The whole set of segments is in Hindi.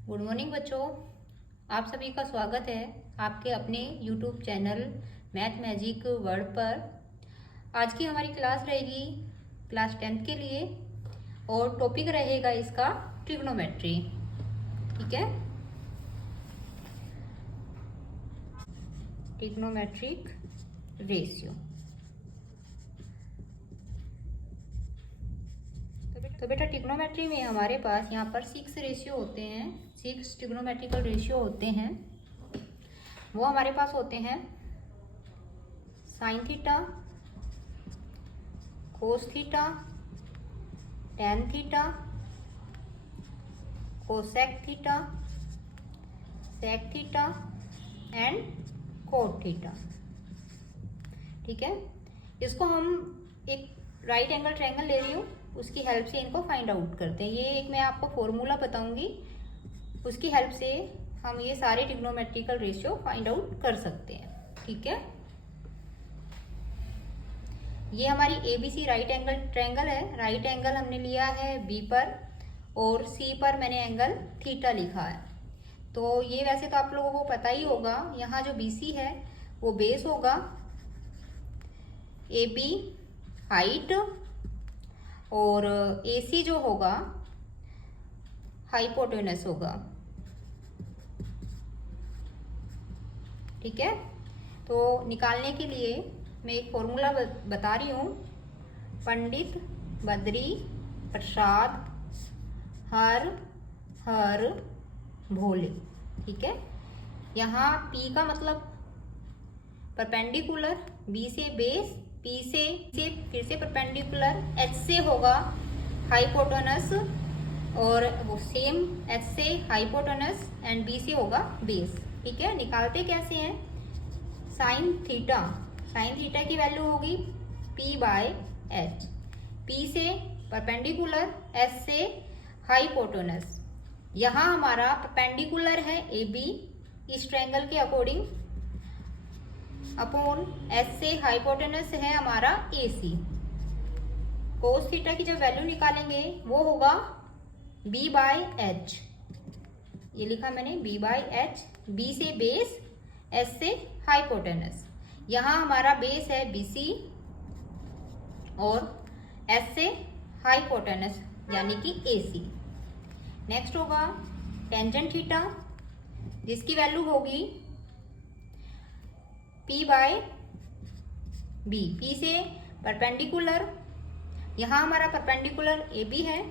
गुड मॉर्निंग बच्चों। आप सभी का स्वागत है आपके अपने YouTube channel math magic world पर। आज की हमारी क्लास रहेगी क्लास 10th के लिए और टॉपिक रहेगा इसका ट्रिग्नोमेट्री। ठीक है, ट्रिग्नोमेट्रिक रेशियो। तो बेटा ट्रिग्नोमेट्री में हमारे पास यहाँ पर 6 रेशियो होते हैं, 6 ट्रिग्नोमेट्रिकल रेशियो होते हैं। वो हमारे पास होते हैं sine theta, cos theta, tan theta, cosec theta, sec theta and cot theta. ठीक है, इसको हम एक राइट एंगल ट्रायंगल ले रही हूँ, उसकी हेल्प से इनको फाइंड आउट करते हैं। ये एक मैं आपको फॉर्मूला बताऊंगी, उसकी हेल्प से हम ये सारे ट्रिग्नोमेट्रिकल रेशियो फाइंड आउट कर सकते हैं। ठीक है, ये हमारी एबीसी राइट एंगल ट्रायंगल है। राइट एंगल हमने लिया है बी पर और सी पर मैंने एंगल थीटा लिखा है। तो ये वैसे तो आप लोगों को पता ही होगा, यहाँ जो बीसी है वो बेस होगा, ए बी हाइट और AC जो होगा हाइपोटेनस होगा। ठीक है, तो निकालने के लिए मैं एक फॉर्मूला बता रही हूँ। पंडित बद्री प्रसाद हर हर भोले। ठीक है, यहाँ P का मतलब परपेंडिकुलर, B से बेस, P से फिर से परपेंडिकुलर, H से होगा हाइपोटेनस और वो सेम H से हाइपोटेनस एंड B से होगा बेस। ठीक है, निकालते कैसे हैं? साइन थीटा की वैल्यू होगी P/H, P से परपेंडिकुलर, H से हाइपोटेनस। यहाँ हमारा परपेंडिकुलर है AB इस ट्रायंगल के अकॉर्डिंग, अपॉन H से हाइपोटेनस है हमारा AC। कोस थीटा की जब वैल्यू निकालेंगे वो होगा B/H, ये लिखा मैंने B/H, B से बेस, S से हाइपोटेनस। यहाँ हमारा बेस है BC और S से हाइपोटेनस यानी कि AC। नेक्स्ट होगा टेंजेंट थीटा, जिसकी वैल्यू होगी P/B, P से परपेंडिकुलर, यहाँ हमारा परपेंडिकुलर AB है,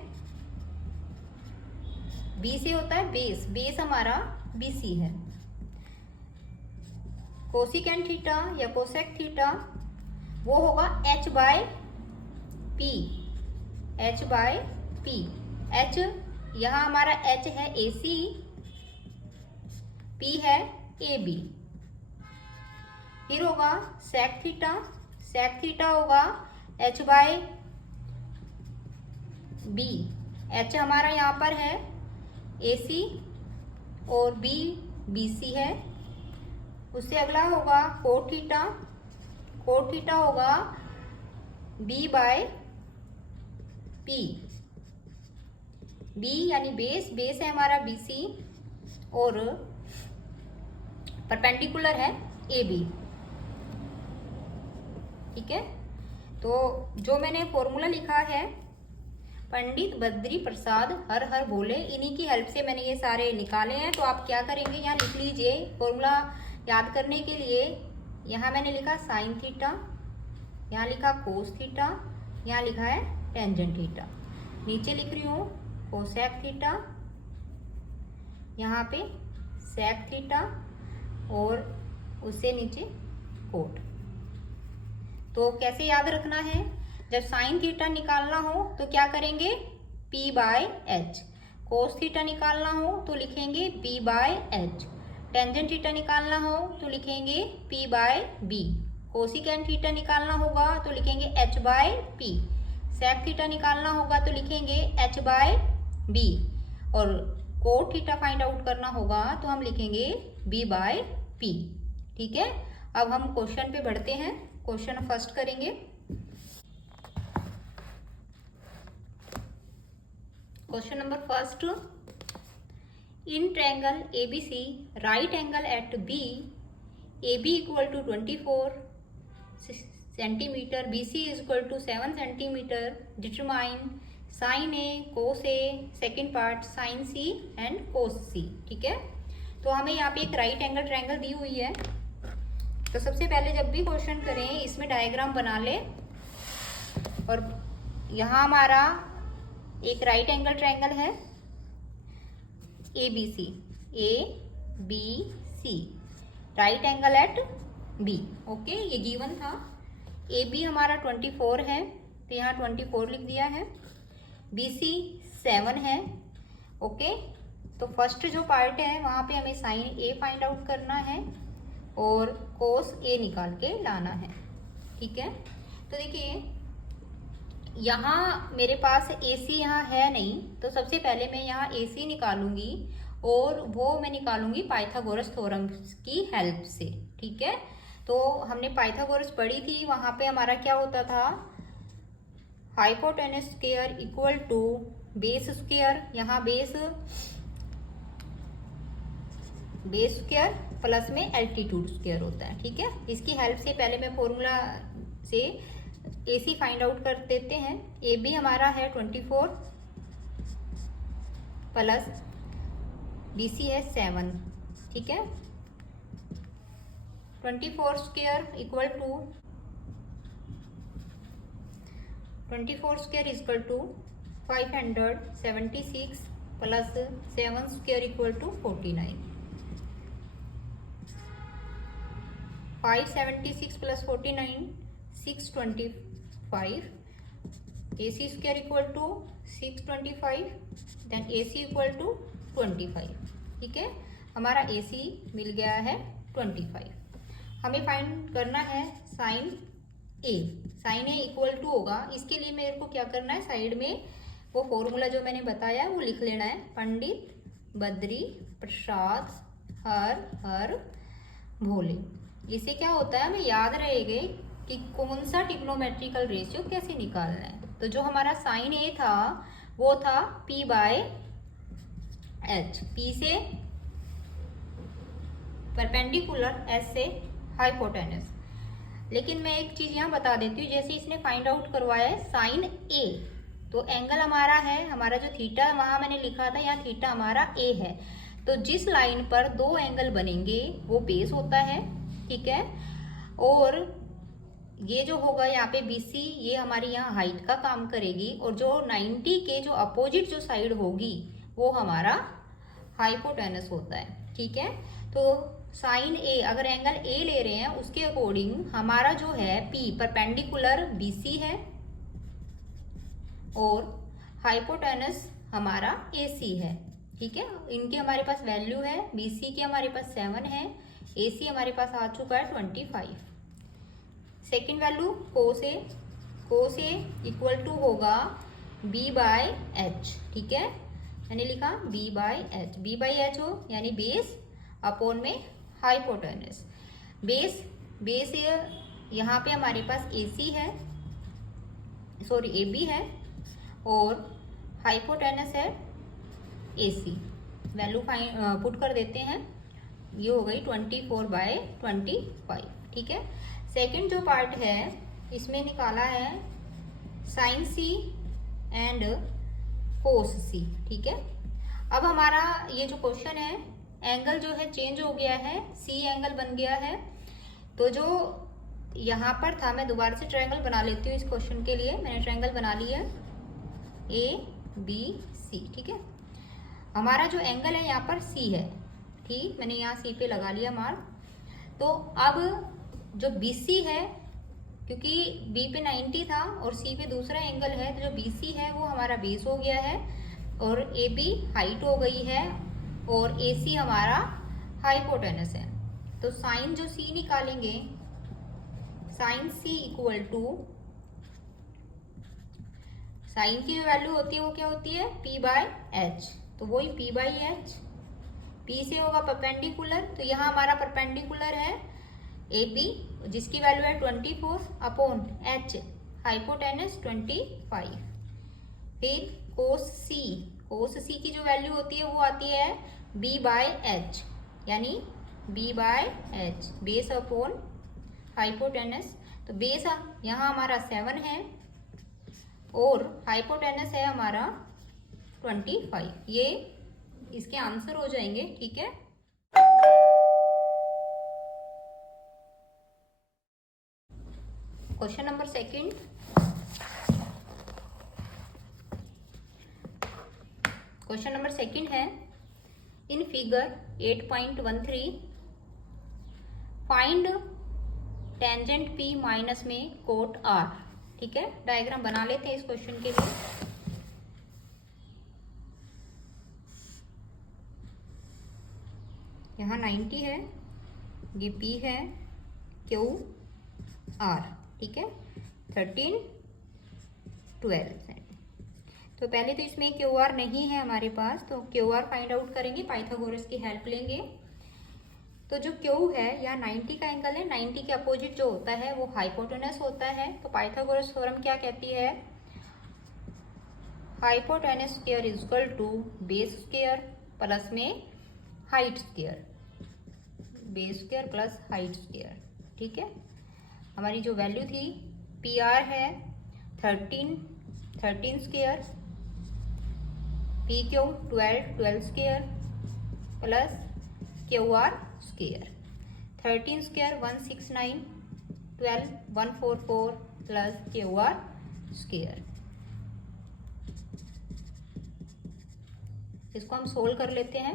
B से होता है बेस, बेस हमारा BC है। कोसिकेंट थीटा या कोसेक थीटा वो होगा H/P, H/P। H यहाँ हमारा H है AC, P है AB। फिर होगा सेक थीटा होगा H/B, H हमारा यहाँ पर है AC और B BC है। उससे अगला होगा कोट थीटा होगा B/P, B यानी बेस है हमारा BC और परपेंडिकुलर है AB। ठीक है, तो जो मैंने फॉर्मूला लिखा है पंडित बद्री प्रसाद हर हर भोले, इन्हीं की हेल्प से मैंने ये सारे निकाले हैं। तो आप क्या करेंगे, यहाँ लिख लीजिए फॉर्मूला याद करने के लिए। यहाँ मैंने लिखा साइन थीटा, यहाँ लिखा कोस थीटा, यहाँ लिखा है टेंजेंट थीटा। नीचे लिख रही हूँ कोसेक थीटा, यहाँ पे सेक थीटा और उससे नीचे कोट। तो कैसे याद रखना है, जब साइन थीटा निकालना हो तो क्या करेंगे P/H, कोस थीटा निकालना हो तो लिखेंगे P/H, टेंजेंट थीटा निकालना हो तो लिखेंगे P/B, कोसिकेंट थीटा निकालना होगा तो लिखेंगे H/P, सेक थीटा निकालना होगा तो लिखेंगे H/B और कोट थीटा फाइंड आउट करना होगा तो हम लिखेंगे B/P। ठीक है, अब हम क्वेश्चन पे बढ़ते हैं। क्वेश्चन फर्स्ट करेंगे। Question number first, in triangle ABC right angle at B, AB equal to 24 centimetre, BC is equal to 7 centimetre, determine sine A cos A, second part sine C and cos C। ठीक है, तो हमें यहाँ पे एक राइट एंगल ट्रायंगल दी हुई है। तो सबसे पहले जब भी क्वेश्चन करें इसमें डायग्राम बना ले, और यहाँ हमारा एक राइट एंगल ट्रायंगल है ABC, ABC right angle at B। Okay, ये गिवन था। AB हमारा 24 है तो यहाँ 24 लिख दिया है, BC 7 है। ओके, तो फर्स्ट जो पार्ट है वहाँ पे हमें साइन A फाइंड आउट करना है और कोस A निकाल के लाना है। ठीक है, तो देखिए यहाँ मेरे पास AC यहाँ है नहीं, तो सबसे पहले मैं यहाँ AC निकालूंगी और वो मैं निकालूंगी पाइथागोरस थ्योरम की हेल्प से। ठीक है, तो हमने पाइथागोरस पढ़ी थी, वहां पे हमारा क्या होता था, hypotenuse square equal to base square, यहाँ बेस स्क्वायर प्लस में एल्टीट्यूड स्क्वायर होता है। ठीक है, इसकी हेल्प से पहले मैं फॉर्मूला से AC फाइंड आउट कर देते हैं। AB हमारा है 24 प्लस BC है 7। ठीक है, 24 square equal to 576 plus 7 square equal to 49। 576 plus 49 625, AC square equal to 625, then AC equal to 25। ठीक है, हमारा AC मिल गया है 25। हमें फाइंड करना है sine A। Sine A equal to होगा, इसके लिए मेरे को क्या करना है, साइड में वो फॉर्मूला जो मैंने बताया वो लिख लेना है, पंडित बद्री प्रसाद हर भोले। इससे क्या होता है, हमें याद रहेगा कि कौन सा ट्रिग्नोमेट्रिकल रेशियो कैसे निकालना है। तो जो हमारा साइन A था वो था P बाय H, P से परपेंडिकुलर, H से हाइपोटेनस। लेकिन मैं एक चीज यहाँ बता देती हूँ, जैसे इसने फाइंड आउट करवाया है साइन A, तो एंगल हमारा है, हमारा जो थीटा वहां मैंने लिखा था, यहाँ थीटा हमारा A है। तो जिस लाइन पर दो एंगल बनेंगे वो बेस होता है। ठीक है, और ये जो होगा यहाँ पे BC, ये हमारी यहाँ हाइट का काम करेगी, और जो 90 के जो अपोजिट जो साइड होगी वो हमारा हाइपोटेनस होता है। ठीक है, तो साइन A, अगर एंगल A ले रहे हैं उसके अकॉर्डिंग हमारा जो है P परपेंडिकुलर BC है और हाइपोटेनस हमारा AC है। ठीक है, इनकी हमारे पास वैल्यू है, BC की हमारे पास 7 है, AC हमारे पास आ चुका है 25। Second value cos A equal to होगा B बाय H। ठीक है, मैंने लिखा B बाय H हो यानी बेस अपॉन में हाइपोटेनस। बेस यहाँ पे हमारे पास AC है, सॉरी AB है, और हाइपोटेनस है AC। वैल्यू पुट कर देते हैं, ये हो गई 24 बाय 25। ठीक है, सेकंड जो पार्ट है इसमें निकाला है sine C and cos C। ठीक है, अब हमारा ये जो क्वेश्चन है, एंगल जो है चेंज हो गया है, C एंगल बन गया है। तो जो यहाँ पर था, मैं दोबारा से ट्रायंगल बना लेती हूँ इस क्वेश्चन के लिए। मैंने ट्रायंगल बना लिया ABC। ठीक है, हमारा जो एंगल है यहाँ पर C है। ठीक, मैंने यहाँ C पे लगा लिया मार्क। तो अब जो BC है, क्योंकि B पे 90 था और C पे दूसरा एंगल है, तो जो BC है वो हमारा बेस हो गया है और AB हाइट हो गई है और AC हमारा हाइपोटेनस है। तो साइन जो C निकालेंगे, sine C equal to, sine की जो वैल्यू होती है वो क्या होती है, P बाय H। तो वही P बाई H, P से होगा परपेंडिकुलर, तो यहाँ हमारा परपेंडिकुलर है AB जिसकी वैल्यू है 24 अपॉन H हाइपोटेनस 25। फिर कोस कोस सी की जो वैल्यू होती है वो आती है B/H, यानी B/H बेस अपॉन हाइपोटेनस। तो बेस यहाँ हमारा 7 है और हाइपोटेनस है हमारा 25। ये इसके आंसर हो जाएंगे, ठीक है। Question number second, question number second है in figure 8.13 find tangent P minus में कोट R, ठीक है। डायग्राम बना लेते हैं इस क्वेश्चन के लिए। यहाँ 90 है, ये P है, Q R, ठीक है। 13 12 है। तो पहले तो इसमें क्यू आर नहीं है हमारे पास, तो क्यू आर फाइंड आउट करेंगे, पाइथागोरस की हेल्प लेंगे। तो जो क्यू है यहाँ 90 का एंगल है, 90 के अपोजिट जो होता है वो हाइपोटेनस होता है। तो पाइथागोरस थ्योरम क्या कहती है, hypotenuse square is equal to base square plus में height square, base square plus height square, ठीक है। हमारी जो वैल्यू थी पी आर है 13 square, P Q 12 square plus Q R square. 13 square 169, 12 144 plus Q R square. इसको हम सोल्व कर लेते हैं।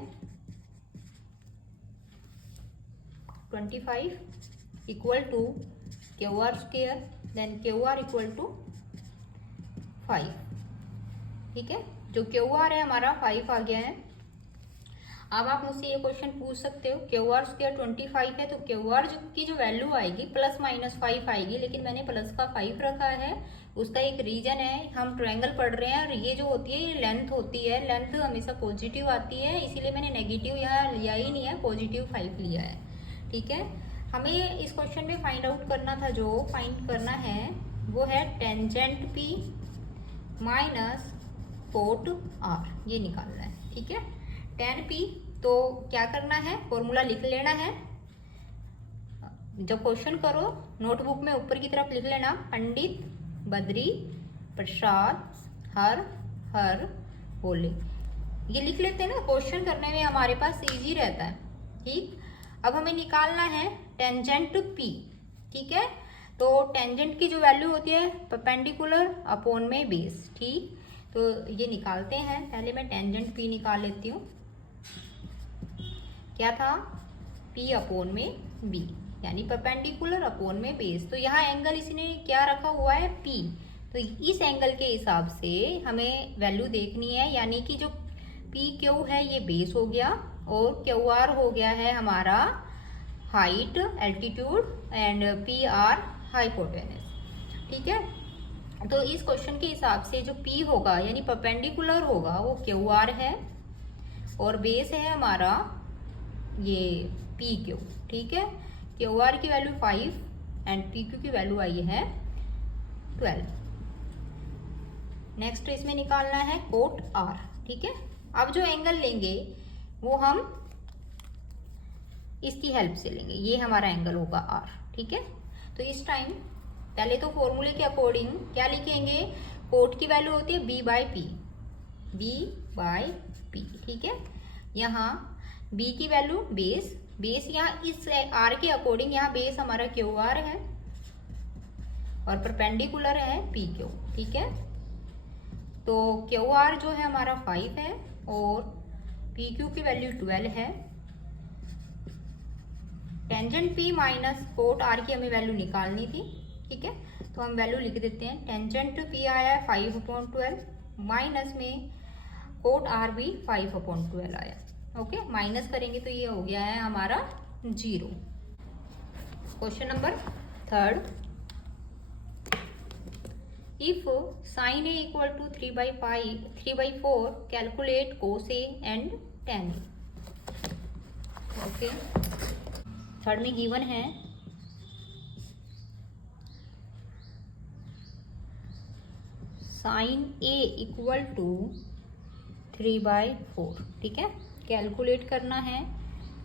25 equal to Q R square, then Q R equal to 5, ठीक है। जो क्यू आर है हमारा 5 आ गया है। अब आप मुझसे ये क्वेश्चन पूछ सकते हो, क्यू आर स्क्वायर 25 है तो क्यू आर की जो वैल्यू आएगी प्लस माइनस 5 आएगी, लेकिन मैंने प्लस का 5 रखा है। उसका एक रीजन है, हम ट्रायंगल पढ़ रहे हैं और ये जो होती है ये लेंथ होती है, लेंथ हमेशा पॉजिटिव आती है, इसीलिए मैंने नेगेटिव यहाँ लिया ही नहीं है, पॉजिटिव 5 लिया है, ठीक है। हमें इस क्वेश्चन में फाइंड आउट करना था, जो फाइंड करना है वो है tangent P minus cot R, ये निकालना है, ठीक है। tan P, तो क्या करना है, फॉर्मूला लिख लेना है। जब क्वेश्चन करो नोटबुक में ऊपर की तरफ लिख लेना, पंडित बद्री प्रसाद हर बोले, ये लिख लेते हैं ना, क्वेश्चन करने में हमारे पास इजी रहता है, ठीक। अब हमें निकालना है टेंजेंट P, ठीक है। तो टेंजेंट की जो वैल्यू होती है परपेंडिकुलर अपॉन में बेस, ठीक। तो ये निकालते हैं, पहले मैं टेंजेंट P निकाल लेती हूँ। क्या था, P अपॉन में B, यानी परपेंडिकुलर अपॉन में बेस। तो यहाँ एंगल इसने क्या रखा हुआ है, P, तो इस एंगल के हिसाब से हमें वैल्यू देखनी है, यानी कि जो पी क्यू है ये बेस हो गया और क्यू आर हो गया है हमारा height altitude and P R hypotenuse, ठीक है। तो इस क्वेश्चन के हिसाब से जो P होगा यानी परपेंडिकुलर होगा वो क्यू आर है और बेस है हमारा ये पी क्यू, ठीक है। क्यू आर की वैल्यू 5 एंड पी क्यू की वैल्यू आई है 12। नेक्स्ट इसमें निकालना है कोट आर, ठीक है। अब जो एंगल लेंगे वो हम इसकी हेल्प से लेंगे, ये हमारा एंगल होगा आर, ठीक है। तो इस टाइम पहले तो फॉर्मूले के अकॉर्डिंग क्या लिखेंगे, कोट की वैल्यू होती है बी बाई पी, ठीक है। यहाँ बी की वैल्यू बेस यहाँ इस आर के अकॉर्डिंग, यहाँ बेस हमारा क्यू आर है और परपेंडिकुलर है पी क्यू, ठीक है। तो क्यू आर जो है हमारा 5 है और पी क्यू की वैल्यू 12 है। Tangent P minus cot R की हमें वैल्यू निकालनी थी, ठीक है। तो हम वैल्यू लिख देते हैं, टेंजेंट P आया है 5/12 माइनस में कोट R भी 5/12 आया, ओके। माइनस करेंगे तो ये हो गया है हमारा 0। Question number third, if sin A equal to 3/4 calculate cos A and tan A, okay. Third में गिवन है sin A इक्वल टू 3/4। ठीक है, कैलकुलेट करना है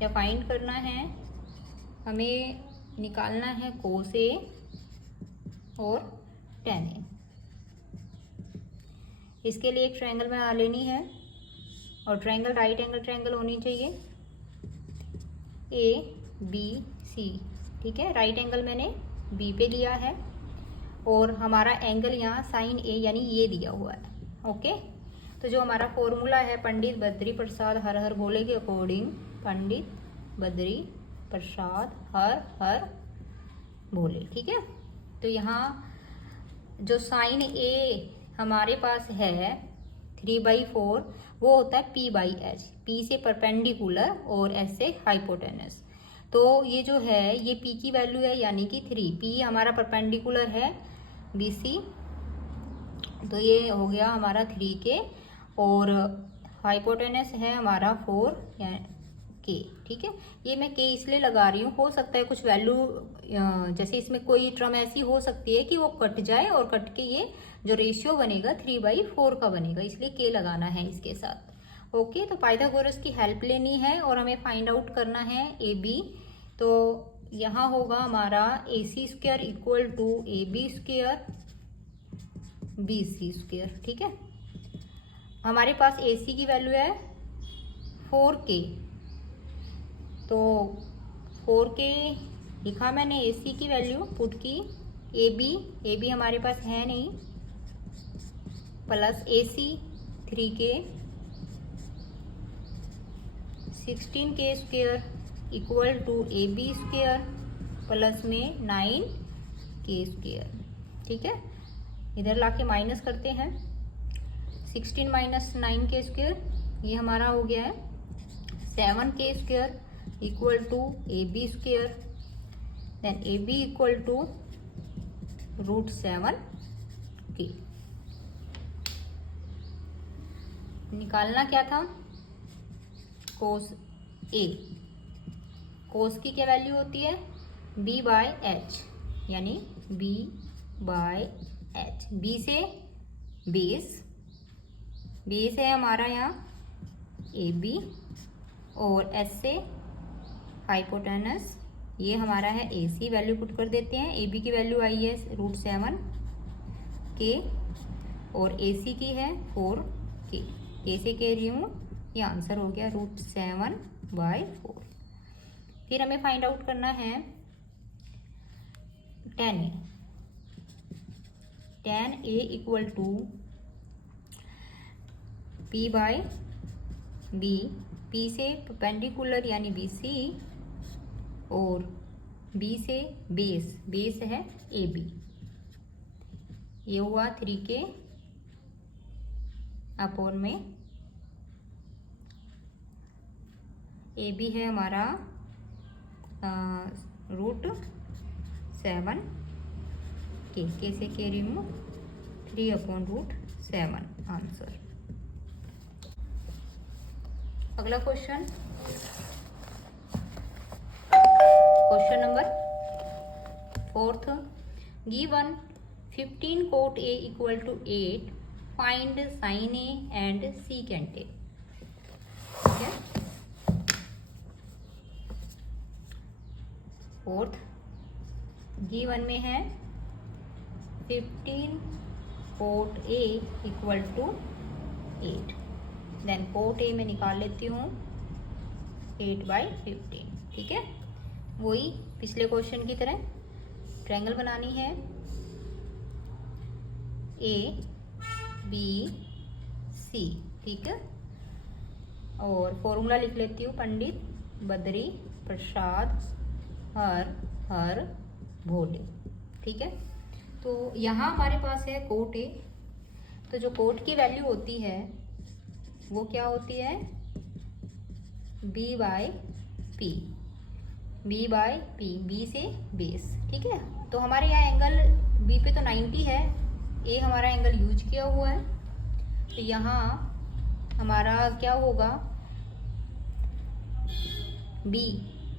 या फाइंड करना है, हमें निकालना है cos A और tan A। इसके लिए एक ट्रायंगल बना लेनी है और ट्रायंगल राइट एंगल ट्रायंगल होनी चाहिए ABC। ठीक है, राइट एंगल मैंने B पे लिया है और हमारा एंगल यहाँ साइन A यानी ये दिया हुआ है। ओके, तो जो हमारा फॉर्मूला है पंडित बद्री प्रसाद हर हर भोले के अकॉर्डिंग, पंडित बद्री प्रसाद हर हर भोले। ठीक है, तो यहाँ जो साइन A हमारे पास है 3/4 वो होता है P/H, P से परपेंडिकुलर और S से हाइपोटेनस। तो ये जो है ये P की वैल्यू है यानी कि 3, P हमारा परपेंडिकुलर है BC, तो ये हो गया हमारा 3K और हाइपोटेनस है हमारा 4K। ठीक है, ये मैं K इसलिए लगा रही हूँ, हो सकता है कुछ वैल्यू जैसे इसमें कोई टर्म ऐसी हो सकती है कि वो कट जाए और कट के ये जो रेशियो बनेगा 3/4 का बनेगा, इसलिए K लगाना है इसके साथ। ओके, तो पाइथागोरस की हेल्प लेनी है और हमें फाइंड आउट करना है AB। तो यहाँ होगा हमारा AC² equal to AB² BC²। ठीक है, हमारे पास AC की वैल्यू है 4K, तो 4K लिखा मैंने AC की वैल्यू पुट की, AB हमारे पास है नहीं, plus AC 3K 16K² equal to AB² plus में 9K²। ठीक है, इधर लाके माइनस करते हैं, 16 माइनस 9K² ये हमारा हो गया है 7K² equal to AB², then AB equal to √7K। निकालना क्या था, cos A। cos की क्या वैल्यू होती है B/H यानी B/H, B से बेस है हमारा यहाँ AB और S से हाइपोटेनस, ये हमारा है AC। वैल्यू पुट कर देते हैं, AB की वैल्यू आई है √7K और AC की है 4K, K से K रही हूँ, ये आंसर हो गया √7/4। फिर हमें फाइंड आउट करना है tan A equal to P/B, P से परपेंडिकुलर यानी BC और B से बेस है AB, ये हुआ 3K अपॉन में AB है हमारा √7K, K से K रिमूव 3/√7 आंसर। अगला question number 4th, given 15 cot A equal to 8, find sin A and secant A। ठीक है, 4th गिवन में है 15 cot A equal to 8, then cot A में निकाल लेती हूँ 8/15। ठीक है, वही पिछले क्वेश्चन की तरह ट्रायंगल बनानी है ABC। ठीक है, और फॉर्मूला लिख लेती हूँ, पंडित बद्री प्रसाद हर भोले। ठीक है, तो यहाँ हमारे पास है कोट A, तो जो कोट की वैल्यू होती है वो क्या होती है B/P, B से बेस। ठीक है, तो हमारे यहाँ एंगल B पे तो 90 है, A हमारा एंगल यूज किया हुआ है, तो यहाँ हमारा क्या होगा B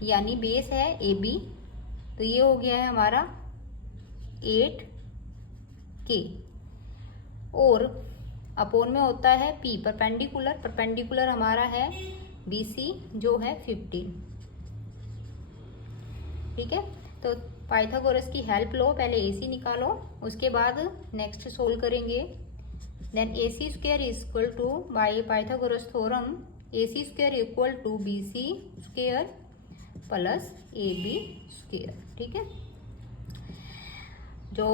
यानी बेस है AB, तो ये हो गया है हमारा 8K और अपोन में होता है पी परपेंडिकुलर, परपेंडिकुलर हमारा है BC जो है 15। ठीक है, तो पाइथागोरस की हेल्प लो, पहले AC निकालो, उसके बाद नेक्स्ट सोल्व करेंगे। Then AC square equal to by Pythagoras theorem AC square equal to BC square plus AB square. ठीक है, जो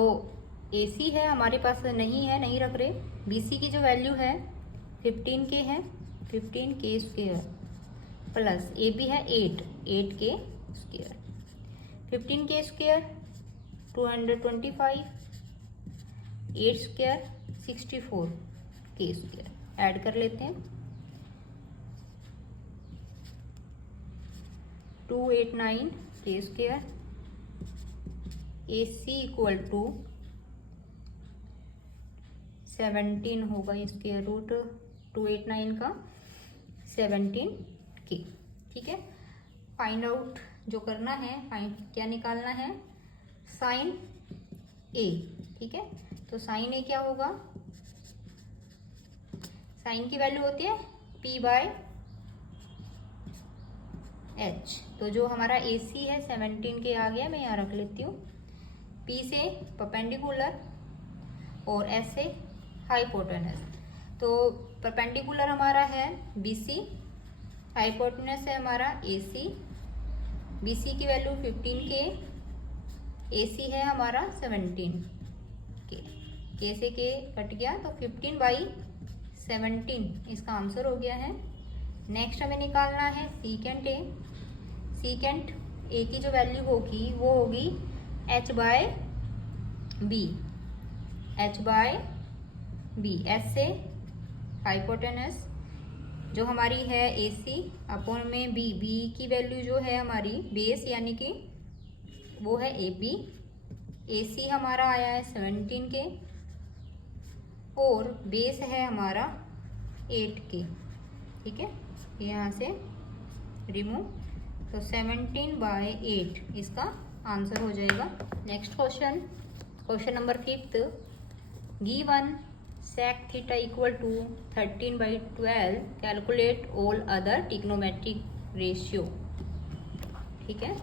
AC है हमारे पास नहीं है, नहीं रख रहे। BC की जो वैल्यू है 15K है, 15K स्क्वायर प्लस AB है 8K square. 15K square 225, 8 square 64K square. Add कर लेते हैं, 289K square. AC equal to 17 होगा स्क्वायर रूट 289 का 17K। ठीक है, फाइंड आउट जो करना है, क्या निकालना है, साइन A। ठीक है, तो साइन A क्या होगा, साइन की वैल्यू होती है P/H। तो जो हमारा AC है 17K आ गया, मैं यहाँ रख लेती हूँ। P से परपेंडिकुलर और S से हाइपोटेनस। तो परपेंडिकुलर हमारा है BC, हाइपोटेनस है हमारा AC। BC की वैल्यू 15K, AC है हमारा 17K। K से K कट गया तो 15/17 इसका आंसर हो गया है। नेक्स्ट हमें निकालना है सीकेंट A। सीकेंट A की जो वैल्यू होगी वो होगी H/B, H/B। S से हाइपोटेनस जो हमारी है AC अपॉन में B की वैल्यू जो है हमारी बेस यानी कि वो है AB। AC हमारा आया है 17K और बेस है हमारा 8K। ठीक है, यहाँ से रिमूव, तो 17/8 इसका आंसर हो जाएगा। Next question, question number 5। Given sec theta equal to 13/12, calculate all other trigonometric ratio. ठीक है,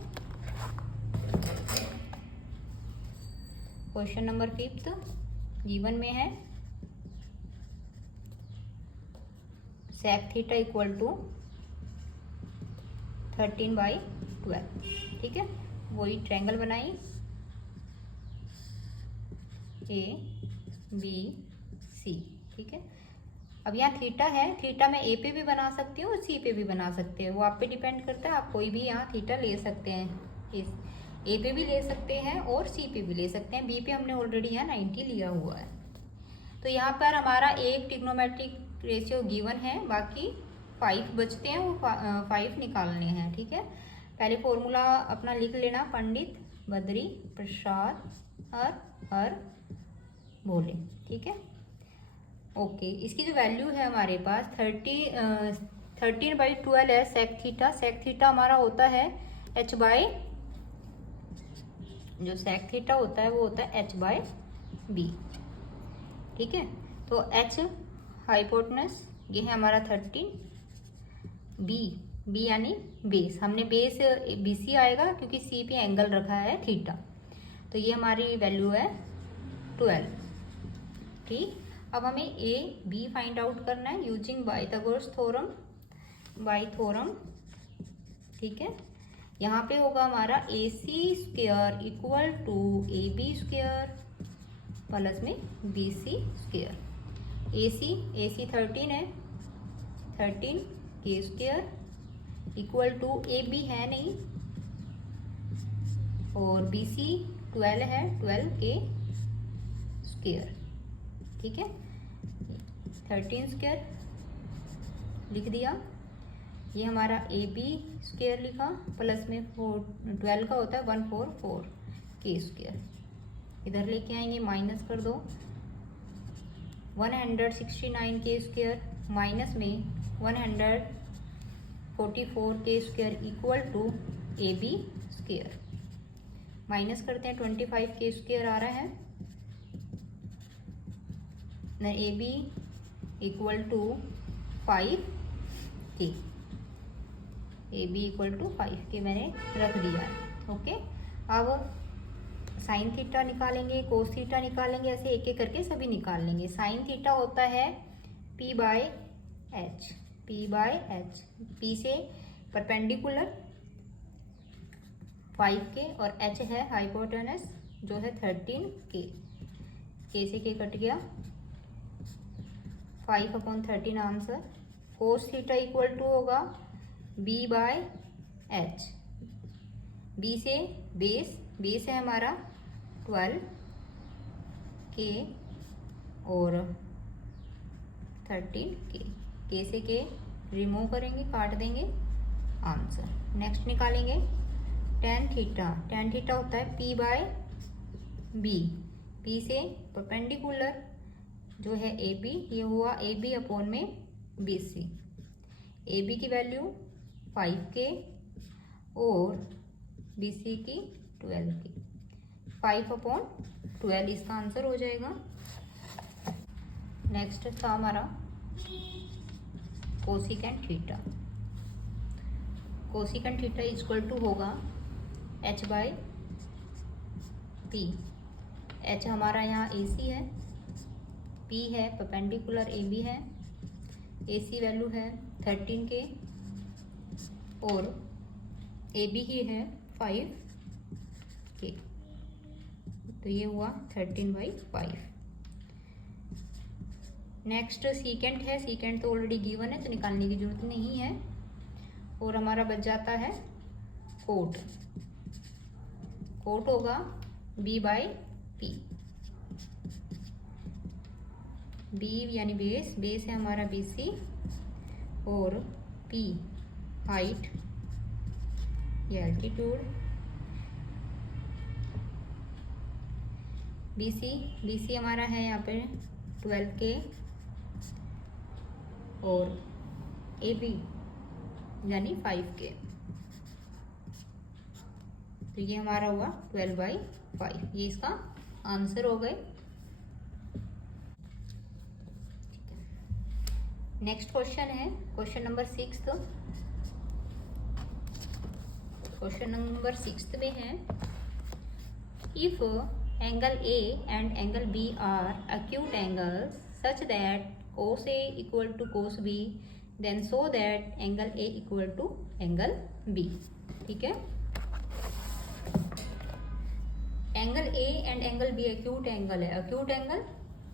क्वेश्चन नंबर 5 गिवन में है sec theta इक्वल टू 13/12। ठीक है, वही ट्रायंगल बनाई ABC। ठीक है, अब यहाँ थीटा है, थीटा मैं A पे भी बना सकती हूँ और C पे भी बना सकते हैं, वो आप पे डिपेंड करता है। आप कोई भी यहाँ थीटा ले सकते हैं, इस A पे भी ले सकते हैं और C पे भी ले सकते हैं। B पे हमने ऑलरेडी यहाँ 90 लिया हुआ है। तो यहाँ पर हमारा एक ट्रिग्नोमेट्रिक रेशियो गिवन है, बाकी 5 बचते हैं, वो 5 निकालने हैं। ठीक है, पहले फॉर्मूला अपना लिख लेना, पंडित बद्री प्रसाद हर बोले। ठीक है, ओके। इसकी जो वैल्यू है हमारे पास 13/12 है सेक थीटा। सेक थीटा हमारा होता है जो सेक थीटा होता है वो होता है H/B। ठीक है, तो H हाइपोटेनस ये है हमारा 13, B यानी बेस, हमने बेस BC आएगा क्योंकि C पे एंगल रखा है थीटा, तो ये हमारी वैल्यू है 12। ठीक, अब हमें AB फाइंड आउट करना है यूजिंग पाइथागोरस थ्योरम। ठीक है, यहाँ पे होगा हमारा AC square equal to AB square plus में BC स्क्वायर। AC 13 है, 13K square equal to AB है नहीं और BC 12 है, 12K स्क्वायर। ठीक है, 13 स्क्वायर लिख दिया, ये हमारा AB स्क्वायर लिखा प्लस में 12 का होता है 144K स्क्वायर। इधर लेके आएंगे, माइनस कर दो, 169K स्क्वायर माइनस में 144K square equal to AB square. Minus करते हैं, 25K स्क्वायर आ रहा है, AB equal to 5k, A B equal to 5k मैंने रख दिया है। ओके, अब साइन थीटा निकालेंगे, कोस थीटा निकालेंगे, ऐसे एक एक करके सभी निकाल लेंगे। साइन थीटा होता है p by H, p by H, p से परपेंडिकुलर 5k और h है हाइपोटेनस जो है 13k, k से k कट गया, 5/13 answer. Cos theta equal to होगा b बाय एच, b से बेस है हमारा 12k और 13k, k से k रिमूव करेंगे, काट देंगे, आंसर। नेक्स्ट निकालेंगे टेन थीटा। टेन थीटा होता है p बाय बी, p से परपेंडिकुलर जो है ए बी, ये हुआ ए बी अपॉन में बी सी। ए बी की वैल्यू 5k और बी सी की 12k, 5/12 इसका आंसर हो जाएगा। नेक्स्ट था हमारा cosecant theta. Cosecant theta equal to होगा h बाय पी। h हमारा यहाँ ए सी है, p है परपेंडिकुलर ए बी है, ए सी वैल्यू है 13k और ए बी की है 5k, तो ये हुआ 13/5। नेक्स्ट सीकेंट है, सीकेंट तो ऑलरेडी गिवन है तो निकालने की जरूरत नहीं है। और हमारा बच जाता है कोट। कोट होगा b बाय पी, b यानी बेस है हमारा बी सी और p हाइट या एल्टीट्यूड। बी सी हमारा है यहाँ पे 12k और ए बी यानी 5k, तो ये हमारा हुआ 12/5, ये इसका आंसर हो गए। नेक्स्ट क्वेश्चन है क्वेश्चन नंबर 6। क्वेश्चन नंबर 6 में है if angle A and angle B are acute angles such that cos A equal to cos B, then show that angle A equal to angle B। ठीक है, angle A and angle B acute angle है। एक्यूट एंगल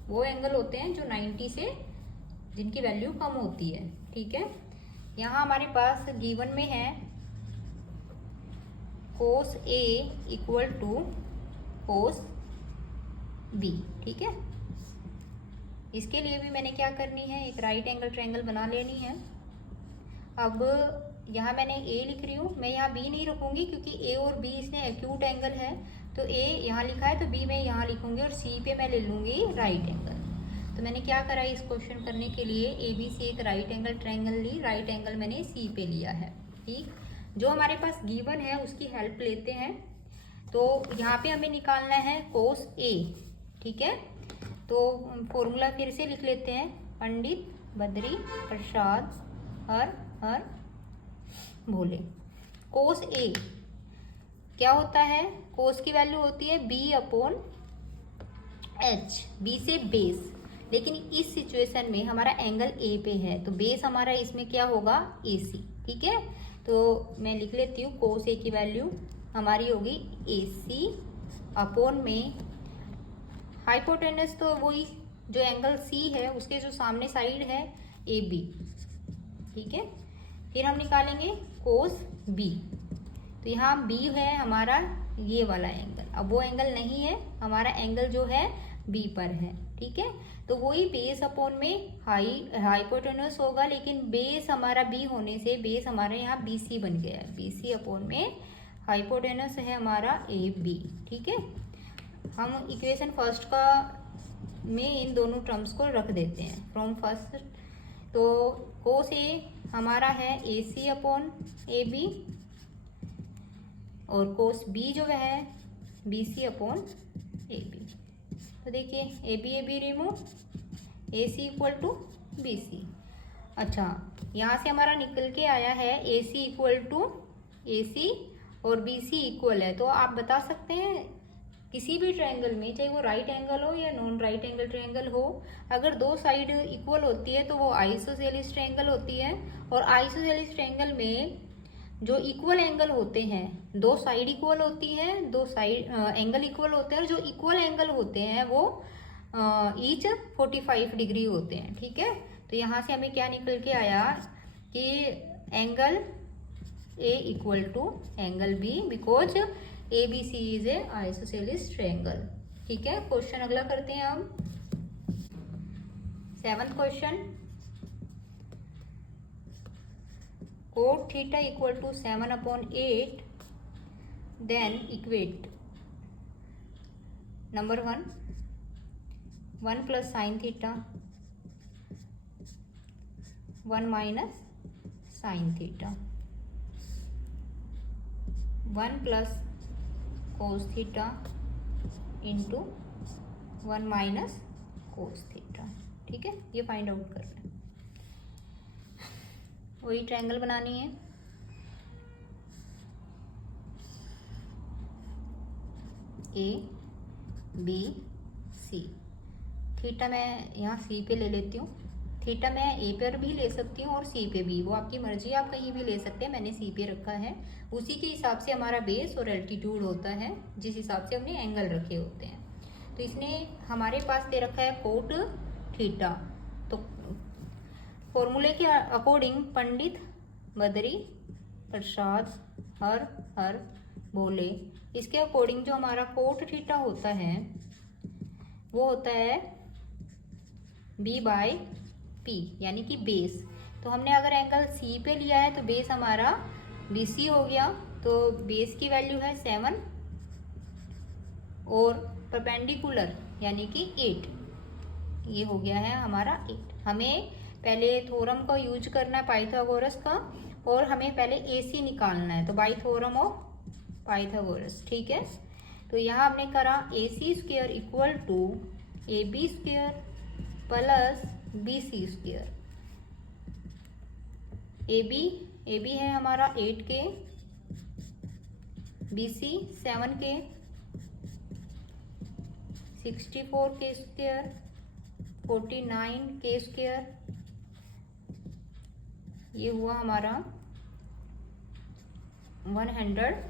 वो एंगल होते हैं जो 90 से जिनकी वैल्यू कम होती है। ठीक है, यहाँ हमारे पास गिवन में है cos A equal to cos B। ठीक है, इसके लिए भी मैंने क्या करनी है, एक राइट एंगल ट्रायंगल बना लेनी है। अब यहाँ मैंने A लिख रही हूँ, मैं यहाँ B नहीं रखूँगी क्योंकि A और B इसने एक्यूट एंगल है, तो A यहाँ लिखा है तो B मैं यहाँ लिखूँगी और C पे मैं ले लूँगी राइट एंगल। तो मैंने क्या करा इस क्वेश्चन करने के लिए, ABC एक राइट एंगल ट्रायंगल ली, राइट एंगल मैंने C पे लिया है। ठीक, जो हमारे पास गिवन है उसकी हेल्प लेते हैं। तो यहाँ पे हमें निकालना है cos A। ठीक है, तो फॉर्मूला फिर से लिख लेते हैं, पंडित बद्री प्रसाद हर भोले। cos A क्या होता है, cos की वैल्यू होती है b/h, b से बेस, लेकिन इस सिचुएशन में हमारा एंगल A पे है तो बेस हमारा इसमें क्या होगा AC। ठीक है, तो मैं लिख लेती हूँ cos A की वैल्यू हमारी होगी AC अपॉन में हाइपोटेनस, तो वही जो एंगल C है उसके जो सामने साइड है AB। ठीक है, फिर हम निकालेंगे cos B, तो यहाँ B है हमारा ये वाला एंगल, अब वो एंगल नहीं है, हमारा एंगल जो है B पर है। ठीक है, तो वही बेस अपॉन में हाइपोटेनस होगा, लेकिन बेस हमारा B होने से बेस हमारे यहाँ BC बन गया है, BC अपॉन में हाइपोटेनस है हमारा AB। ठीक है, हम इक्वेशन फर्स्ट का में इन दोनों टर्म्स को रख देते हैं फ्रॉम फर्स्ट। तो cos A हमारा है AC अपॉन AB और cos B जो है BC अपॉन AB। तो देखिए AB remove, AC equal to BC। अच्छा, यहाँ से हमारा निकल के आया है AC इक्वल टू AC और BC इक्वल है। तो आप बता सकते हैं किसी भी ट्रायंगल में, चाहे वो राइट एंगल हो या नॉन राइट एंगल ट्रायंगल हो, अगर दो साइड इक्वल होती है तो वो आइसोसेलेस ट्रायंगल होती है। और आइसोसेलेस ट्रायंगल में जो इक्वल एंगल होते हैं, दो साइड इक्वल होती हैं, दो साइड एंगल इक्वल होते हैं, और जो इक्वल एंगल होते हैं वो ईच 45 डिग्री होते हैं। ठीक है, तो यहाँ से हमें क्या निकल के आया कि angle A equal to angle B because ABC is a isosceles triangle. ठीक है, क्वेश्चन अगला करते हैं हम। 7th question, cot theta equal to 7/8 then equate number 1 plus sine theta 1 minus sine theta 1 plus cos theta into 1 minus cos theta. ठीक है, ये फाइंड आउट करना है। वही ट्रायंगल बनानी है। ABC, थीटा मैं यहाँ C पे ले लेती हूँ। थीटा मैं A पर भी ले सकती हूँ और C पे भी, वो आपकी मर्जी, आप कहीं भी ले सकते हैं। मैंने C पे रखा है। उसी के हिसाब से हमारा बेस और एल्टीट्यूड होता है, जिस हिसाब से हमने एंगल रखे होते हैं। तो इसने हमारे पास दे रखा है कोट थीटा। तो फॉर्मूले के अकॉर्डिंग पंडित बद्री प्रसाद हर बोले, इसके अकॉर्डिंग जो हमारा कोट थीटा होता है वो होता है B/P, यानी कि बेस। तो हमने अगर एंगल C पे लिया है तो बेस हमारा BC हो गया। तो बेस की वैल्यू है 7 और परपेंडिकुलर यानी कि 8, ये हो गया है हमारा 8। हमें पहले थ्योरम का यूज करना है पाइथागोरस का, और हमें पहले AC निकालना है, तो बाय थ्योरम ऑफ पाइथागोरस। ठीक है, तो यहाँ हमने करा AC square equal to AB square plus BC square. AB है हमारा 8K, BC 7K, 64K square, 49K square, ये हुआ हमारा 115,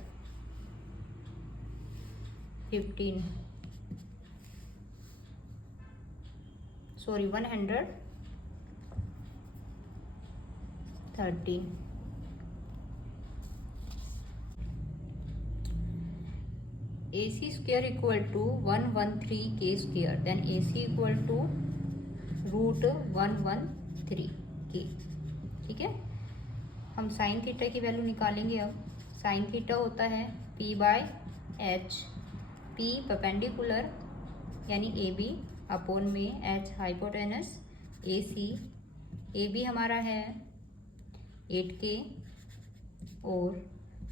sorry 113। AC square equal to 113K square, then AC equal to √113K। ठीक है, हम साइन थीटा की वैल्यू निकालेंगे। अब साइन थीटा होता है P/H, P परपेंडिकुलर यानी AB अपॉन में H हाइपोटेनस, AB हमारा है 8K और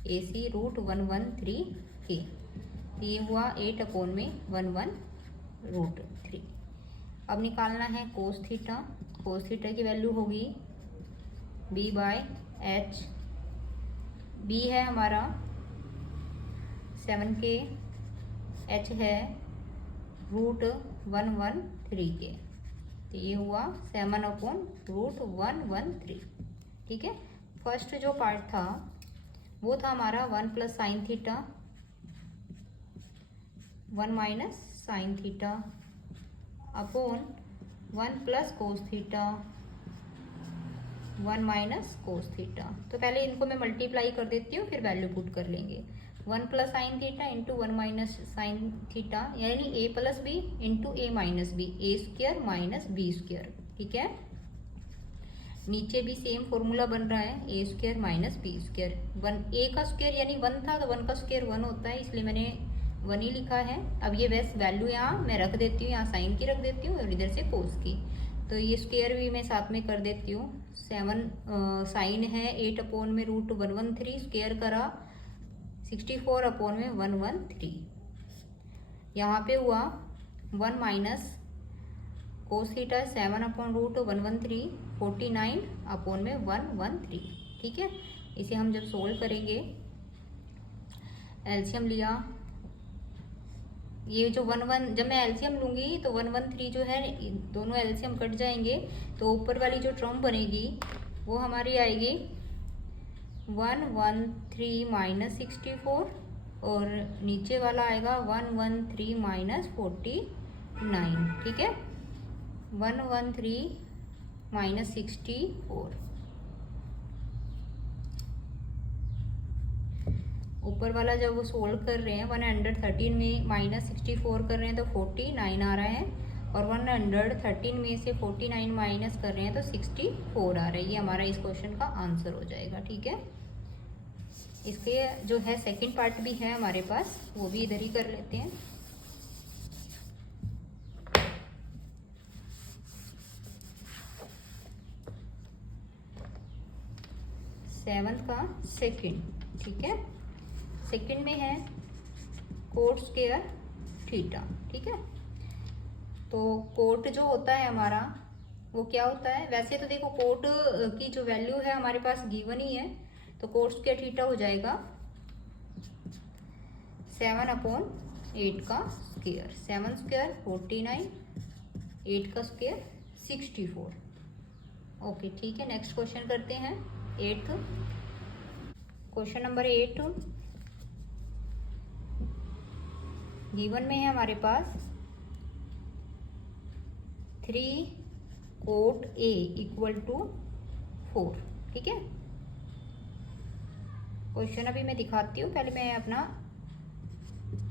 AC √113K। ये हुआ 8 अपॉन में 1/√3। अब निकालना है कोस थीटा। कोस थीटा की वैल्यू होगी B/H, B है हमारा 7K, H है √113K, तो ये हुआ 7/√113। ठीक है, फर्स्ट जो पार्ट था वो था हमारा 1 plus sine theta 1 minus sine theta upon 1 plus cos theta 1 minus cos theta. तो पहले इनको मैं मल्टीप्लाई कर देती हूँ, फिर वैल्यू पुट कर लेंगे। 1 plus sine theta into 1 minus sine theta, यानी A plus B into A minus B, A square minus B square. ठीक है, नीचे भी सेम फॉर्मूला बन रहा है, A square minus B square. 1 A का स्क्वायर यानी 1 था, तो 1 का स्क्वायर 1 होता है, इसलिए मैंने 1 ही लिखा है। अब ये वैस वैल्यू यहाँ मैं रख देती हूँ, यहाँ साइन की रख देती हूँ और इधर से कोस की, तो ये स्क्वायर भी मैं साथ में कर देती हूँ। 7 साइन है 8 अपॉन में √113, स्क्वायर करा 64 अपॉन में 113। यहाँ पे हुआ 1 माइनस कोस थीटा 7/√113 49 अपॉन में 113। ठीक है, इसे हम जब सोल्व करेंगे, एलसीएम लिया, ये जो 1 जब मैं एलसीएम लूंगी तो 113 जो है दोनों एलसीएम कट जाएंगे, तो ऊपर वाली जो टर्म बनेगी वो हमारी आएगी 113 माइनस 64 और नीचे वाला आएगा 113 माइनस 49। ठीक है, 113 माइनस 64, ऊपर वाला जब वो सोल्व कर रहे हैं 113 में माइनस 64 कर रहे हैं तो 49 आ रहा है, और 113 में से 49 माइनस कर रहे हैं तो 64 आ रहा है। ये हमारा इस क्वेश्चन का आंसर हो जाएगा। ठीक है, इसके जो है सेकंड पार्ट भी है हमारे पास, वो भी इधर ही कर लेते हैं। सेवंथ का सेकंड। ठीक है, सेकंड में है कोट स्क्वायर थीटा। ठीक है, तो कोट जो होता है हमारा वो क्या होता है, वैसे तो देखो कोट की जो वैल्यू है हमारे पास गिवन ही है, तो कोट स्क्वायर थीटा हो जाएगा 7/8 का स्क्वायर, 7 स्क्वायर 49, 8 का स्क्वायर 64। ओके, ठीक है, नेक्स्ट क्वेश्चन करते हैं। 8th क्वेश्चन नंबर 8 गिवन में है हमारे पास 3 कोट A इक्वल टू 4। ठीक है, क्वेश्चन अभी मैं दिखाती हूँ, पहले मैं अपना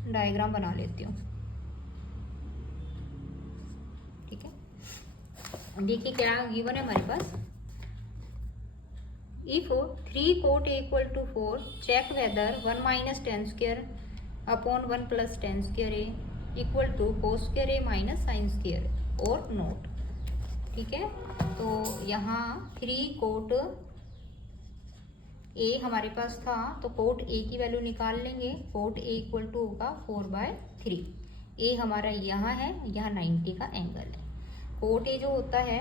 डायग्राम बना लेती हूँ। ठीक है, देखिए क्या गिवन है हमारे पास, if 3 cot A equal to 4 check whether 1 minus 10 square upon 1 plus 10 square A equal to cos square A minus sine square और नोट। ठीक है, तो यहाँ 3 कोट A हमारे पास था, तो कोट A की वैल्यू निकाल लेंगे। कोट A इक्वल टू होगा 4/3। A हमारा यहाँ है, यहाँ 90 का एंगल है। कोट A जो होता है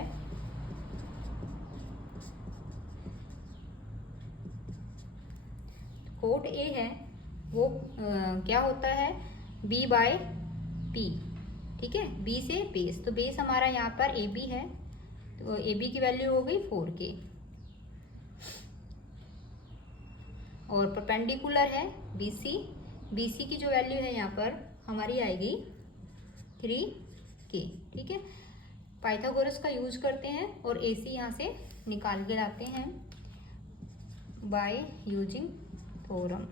कोट A है वो क्या होता है B/P। ठीक है, B से बेस, तो बेस हमारा यहाँ पर AB है, तो AB की वैल्यू हो गई 4K, और परपेंडिकुलर है BC। BC की जो वैल्यू है यहाँ पर हमारी आएगी 3K। ठीक है, पाइथागोरस का यूज करते हैं और AC यहाँ से निकाल के लाते हैं by using theorem.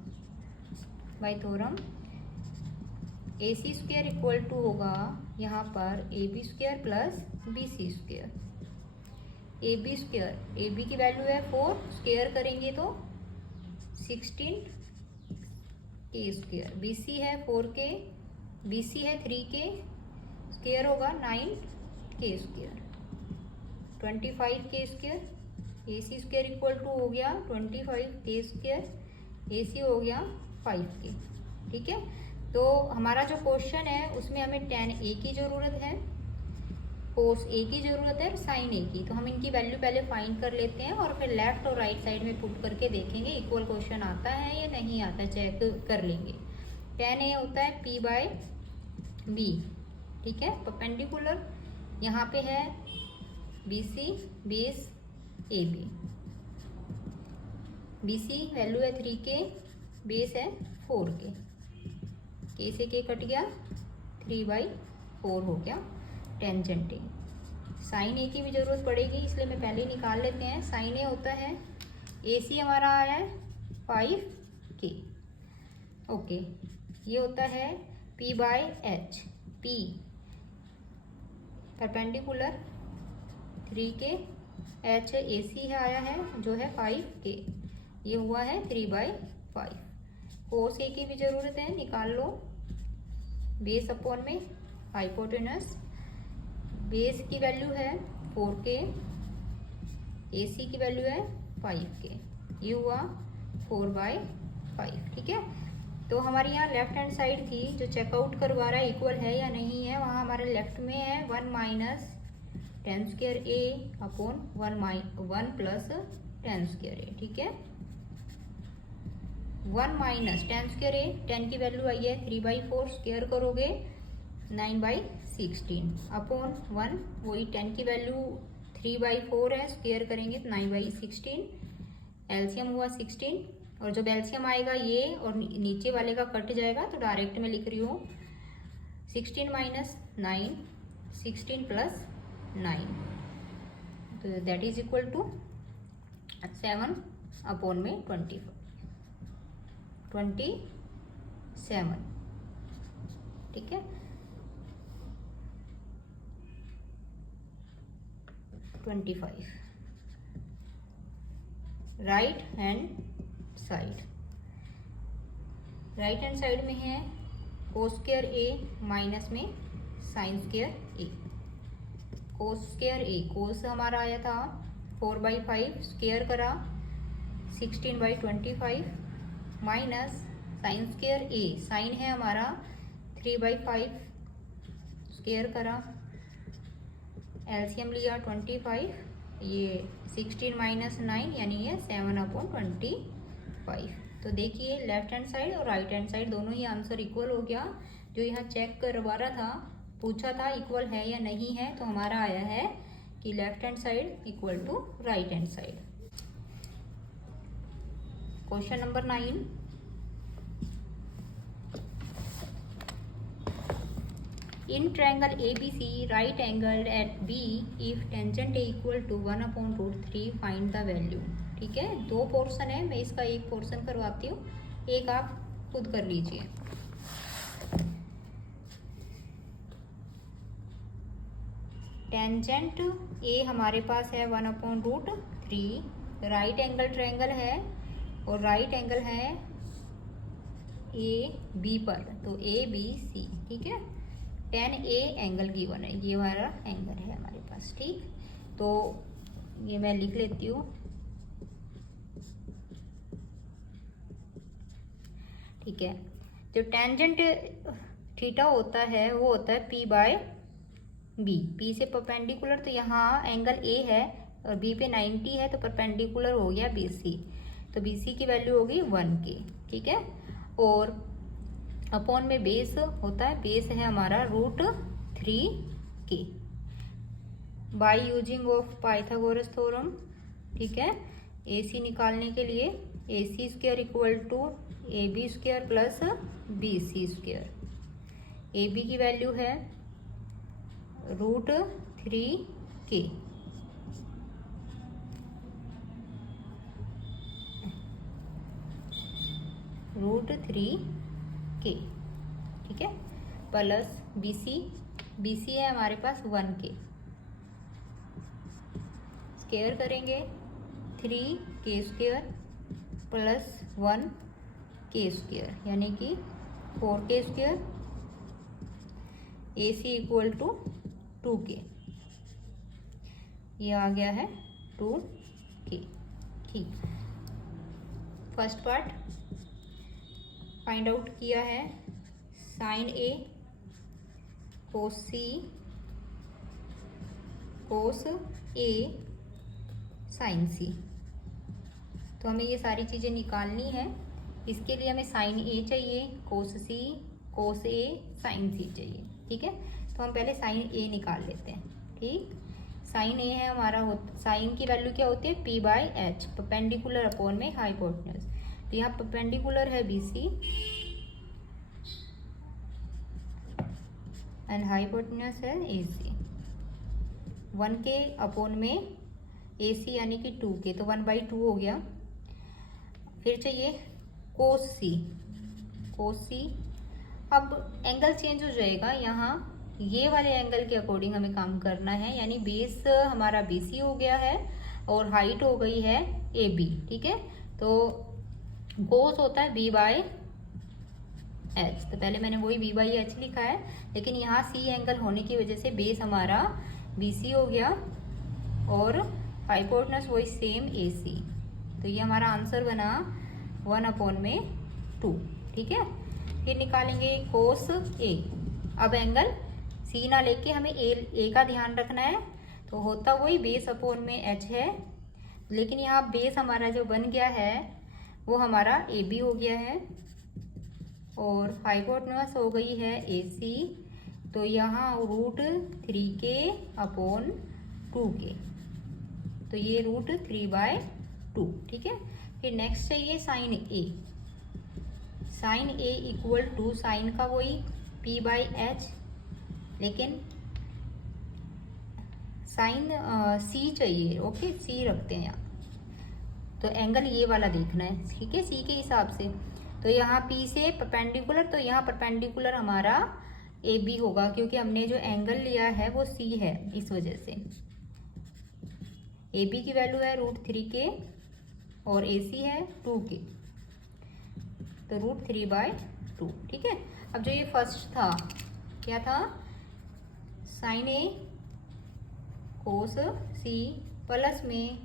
By theorem AC square equal to होगा यहाँ पर AB square plus BC square. AB square, AB की वैल्यू है 4, स्क्वायर करेंगे तो 16K स्क्वायर। BC है 4K, BC है 3K, स्क्वायर होगा 9K square, 25K square. AC square equal to हो गया 25K स्क्वायर, AC हो गया 5K। ठीक है, तो हमारा जो क्वेश्चन है उसमें हमें tan A की ज़रूरत है, कोस A की ज़रूरत है, साइन A की। तो हम इनकी वैल्यू पहले फाइंड कर लेते हैं और फिर लेफ्ट और राइट साइड में पुट करके देखेंगे इक्वल क्वेश्चन आता है या नहीं आता है, चेक कर लेंगे। tan A होता है P/B। ठीक है, परपेंडिकुलर यहाँ पे है BC base AB। BC value है 3K, बेस है 4K, K से K कट गया, 3/4 हो गया टेंजेंट A। साइन A की भी जरूरत पड़ेगी, इसलिए मैं पहले ही निकाल लेते हैं। साइन A होता है AC हमारा आया है 5K। ओके, ये होता है P/H। P perpendicular 3K, H AC है आया है जो है 5K, ये हुआ है 3/5। कोस A की भी जरूरत है, निकाल लो, बेस अपॉन में हाइपोटेनस। बेस की वैल्यू है 4K, AC की वैल्यू है 5K, ये हुआ 4/5। ठीक है, तो हमारी यहाँ लेफ्ट हैंड साइड थी जो चेकआउट करवा रहा है इक्वल है या नहीं है, वहाँ हमारे लेफ्ट में है 1 माइनस टेन स्क्वायर ए अपॉन 1 प्लस टेन स्क्वायर ए, ठीक है। 1 माइनस टेन स्क्वायर ए, 10 की वैल्यू आई है 3/4, स्क्वायर करोगे 9/16 अपॉन 1, वही 10 की वैल्यू 3/4 है, स्क्वायर करेंगे तो 9/16, एलसीएम हुआ 16, और जब एलसीएम आएगा ये और नीचे वाले का कट जाएगा तो डायरेक्ट में लिख रही हूँ 16 माइनस 9, 16 प्लस 9, तो that is equal to 7 upon में 27, ठीक है। 25 right hand side, right hand side में है कोस स्क्वायर ए माइनस में sine square A. Cos square A, cos हमारा आया था 4/5, स्क्वायर करा 16/25 minus sine square A, sine है हमारा 3/5, स्क्वायर करा, एलसीएम लिया 25, ये 16 माइनस 9 यानी ये 7/25। तो देखिए लेफ्ट हैंड साइड और राइट हैंड साइड दोनों ही आंसर इक्वल हो गया। जो यहाँ चेक करवा रहा था, पूछा था इक्वल है या नहीं है, तो हमारा आया है कि left hand side equal to right hand side. Question number 9, in triangle ABC right angled at B if tangent A equal to 1/√3 find the value, ठीक है। दो पोर्शन है, मैं इसका एक पोर्शन करवाती हूँ, एक आप खुद कर लीजिए। टेंजेंट ए हमारे पास है 1/√3, राइट एंगल ट्रायंगल है और राइट एंगल है ए बी पर, तो ए बी सी, ठीक है। 10A एंगल गिवन है, ये वाला एंगल है हमारे पास, ठीक। तो ये मैं लिख लेती हूँ, ठीक है। जो टेंजेंट थीटा होता है वो होता है P/B, P से परपेंडिकुलर, तो यहाँ एंगल A है और B पे 90 है, तो परपेंडिकुलर हो गया BC, तो BC की वैल्यू होगी 1K, ठीक है। और अपॉन में बेस होता है, बेस है हमारा √3K by using of Pythagoras theorem, ठीक है। AC निकालने के लिए AC square equal to AB square plus BC square, AB की वैल्यू है √3K, √3K, ठीक है, प्लस BC है हमारे पास 1K, स्क्वायर करेंगे 3K square plus 1K square यानी कि 4K square, AC equal to 2K, ये आ गया है 2K, ठीक। फर्स्ट पार्ट फाइंड आउट किया है, sine A cos C cos A sine C, तो हमें ये सारी चीज़ें निकालनी है। इसके लिए हमें साइन A चाहिए, cos C cos A sine C चाहिए, ठीक है। तो हम पहले साइन A निकाल लेते हैं, ठीक। साइन A है हमारा, साइन की वैल्यू क्या होती है P/H, परपेंडिकुलर अपॉन में हाइपोटेन्यूज, तो यहाँ परपेंडिकुलर है BC एंड हाइपोटेन्यूज है AC, 1K अपॉन में AC यानी कि 2K, तो 1/2 हो गया। फिर चाहिए कोस C, अब एंगल चेंज हो जाएगा, यहाँ ये वाले एंगल के अकॉर्डिंग हमें काम करना है, यानी बेस हमारा BC हो गया है और हाइट हो गई है AB, ठीक है। तो कोस होता है B/H, तो पहले मैंने वही B/H लिखा है, लेकिन यहाँ C एंगल होने की वजह से बेस हमारा BC हो गया और हाइपोटेन्यूज वही सेम AC, तो ये हमारा आंसर बना 1/2, ठीक है। फिर निकालेंगे कोस A, अब एंगल C ना लेके हमें A का ध्यान रखना है, तो होता वही बेस अपॉन में एच है, लेकिन यहाँ बेस हमारा जो बन गया है वो हमारा ए बी हो गया है और हाइपोटेन्यूज हो गई है ए सी। तो यहाँ √3k अपॉन 2k, तो ये √3/2। ठीक है। फिर नेक्स्ट चाहिए sine A. Sine A equal to sine का वही p/h, लेकिन साइन सी चाहिए। ओके, सी रखते हैं यहाँ। तो एंगल ये वाला देखना है, ठीक है, सी के हिसाब से। तो यहाँ पी से परपेंडिकुलर, तो यहाँ परपेंडिकुलर हमारा ए बी होगा, क्योंकि हमने जो एंगल लिया है वो सी है, इस वजह से। ए बी की वैल्यू है √3k और ए सी है 2k, तो √3/2। ठीक है। अब जो ये फर्स्ट था, क्या था, साइन ए कोस सी प्लस में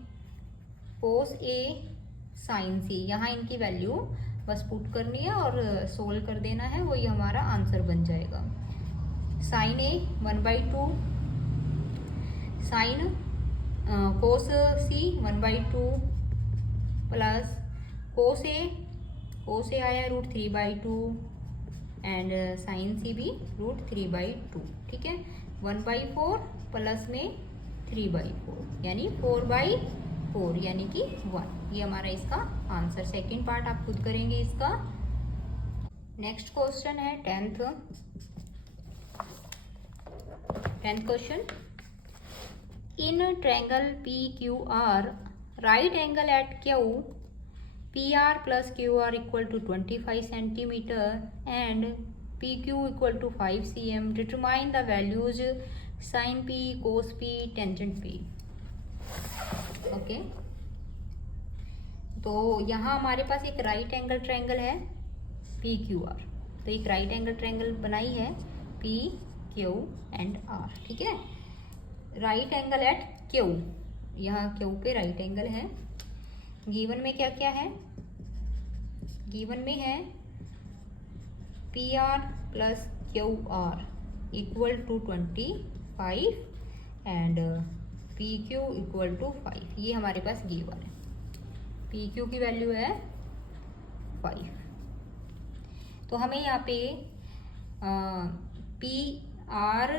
कोस ए साइन सी, यहाँ इनकी वैल्यू बस पुट करनी है और सोल्व कर देना है, वही हमारा आंसर बन जाएगा। साइन ए 1/2, साइन कोस सी 1/2 प्लस कोस ए आया √3/2 एंड साइन सी भी √3/2। ठीक है। 1/4 प्लस में 3/4 यानी 4/4 यानी कि 1। ये हमारा इसका आंसर। सेकंड पार्ट आप खुद करेंगे इसका। नेक्स्ट क्वेश्चन है 10th question. In triangle PQR right angle at Q PR plus QR equal to 25 centimeter and PQ equal to 5 cm. Determine the values sin P, cos P, tangent P. Okay, तो यहाँ हमारे पास एक राइट एंगल ट्रायंगल है PQR। तो एक राइट एंगल ट्रायंगल बनाई है PQ एंड R। ठीक है। राइट एंगल एट Q, यहाँ Q पे राइट एंगल है। गिवन में क्या क्या है, गिवन में है PR plus QR equal to 25 and PQ equal to 5। ये हमारे पास गिवन है। PQ की वैल्यू है 5। तो हमें यहाँ पे PR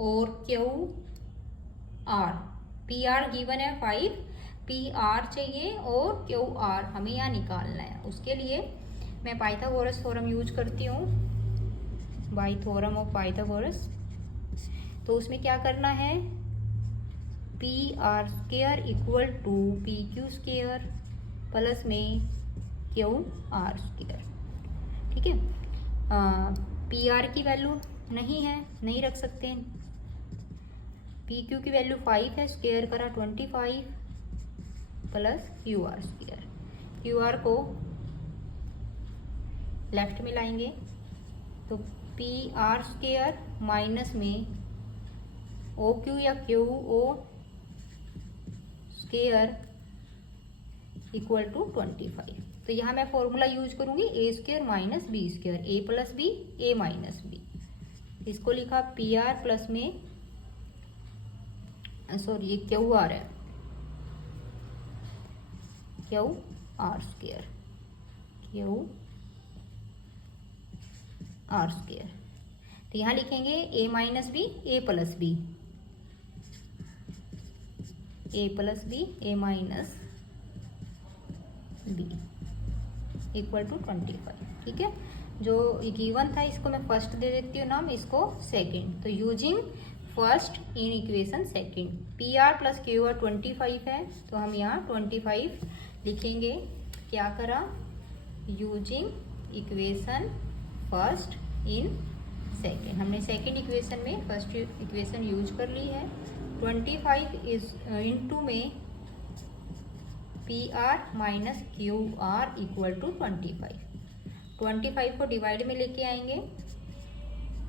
और QR, PR गिवन है 5, PR चाहिए और QR हमें यहाँ निकालना है। उसके लिए मैं पाइथागोरस थ्योरम यूज करती हूँ, बाय थ्योरम ऑफ पाइथागोरस। तो उसमें क्या करना है, PR² equal to PQ² plus में QR²। ठीक है। PR की वैल्यू नहीं है, नहीं रख सकते। PQ की वैल्यू 5 है, स्क्वायर करा 25 प्लस QR²। QR को लेफ्ट में लाएंगे तो PR² माइनस में OQ या QO² इक्वल टू 25। तो यहाँ मैं फॉर्मूला यूज करूंगी A² minus B², A plus B, A minus B। इसको लिखा PR प्लस में, सॉरी ये QR है, QR², QR²। तो यहाँ लिखेंगे A minus B, A plus B, A plus B, A minus B equal to 25। ठीक है। जो गिवन था इसको मैं फर्स्ट दे देती हूँ नाम, इसको सेकंड। तो using first in equation second, PR plus QR 25 है, तो हम यहाँ 25 लिखेंगे। क्या करा, using equation first in second, हमने सेकंड इक्वेशन में फर्स्ट इक्वेशन यूज कर ली है। 25 इज इनटू में PR minus QR equal to 25 को डिवाइड में लेके आएंगे,